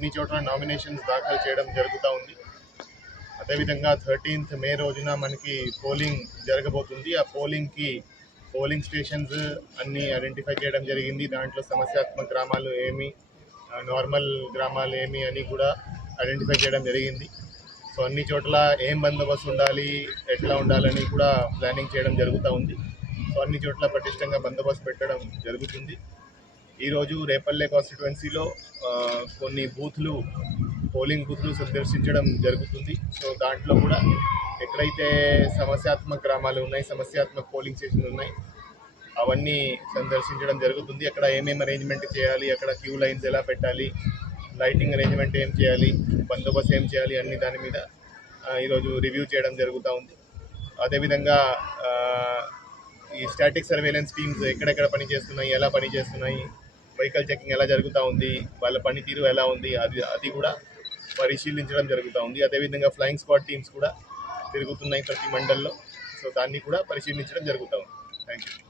అన్ని చోట్ల నామినేషన్స్ దాఖలు చేయడం జరుగుతూ ఉంది. అదేవిధంగా థర్టీన్త్ మే రోజున మనకి పోలింగ్ జరగబోతుంది. ఆ పోలింగ్కి పోలింగ్ స్టేషన్స్ అన్నీ ఐడెంటిఫై చేయడం జరిగింది. దాంట్లో సమస్యాత్మక గ్రామాలు ఏమి నార్మల్ గ్రామాలు ఏమి అని కూడా ఐడెంటిఫై చేయడం జరిగింది. సో అన్ని చోట్ల ఏం బందోబస్తు ఉండాలి ఎట్లా ఉండాలని కూడా ప్లానింగ్ చేయడం జరుగుతూ ఉంది. సో అన్ని చోట్ల పటిష్టంగా బందోబస్తు పెట్టడం జరుగుతుంది. ఈరోజు రేపల్లె కాన్స్టిట్యువెన్సీలో కొన్ని బూత్లు పోలింగ్ బూత్లు సందర్శించడం జరుగుతుంది. సో దాంట్లో కూడా ఎక్కడైతే సమస్యాత్మక గ్రామాలు ఉన్నాయి సమస్యాత్మక పోలింగ్ స్టేషన్లు ఉన్నాయి అవన్నీ సందర్శించడం జరుగుతుంది. అక్కడ ఏమేమి అరేంజ్మెంట్ చేయాలి అక్కడ క్యూ లైన్స్ ఎలా పెట్టాలి లైటింగ్ అరేంజ్మెంట్ ఏం చేయాలి బందోబస్తు ఏం చేయాలి అన్ని దాని మీద ఈరోజు రివ్యూ చేయడం జరుగుతూ ఉంది. అదేవిధంగా ఈ స్టాటిక్ సర్వేలెన్స్ టీమ్స్ ఎక్కడెక్కడ పనిచేస్తున్నాయి ఎలా పనిచేస్తున్నాయి వెహికల్ చెకింగ్ ఎలా జరుగుతూ ఉంది వాళ్ళ పనితీరు ఎలా ఉంది అది అది కూడా పరిశీలించడం జరుగుతూ ఉంది. అదేవిధంగా ఫ్లయింగ్ స్క్వాడ్ టీమ్స్ కూడా తిరుగుతున్నాయి ప్రతి మండల్లో. సో దాన్ని కూడా పరిశీలించడం జరుగుతూ ఉంది. Thank you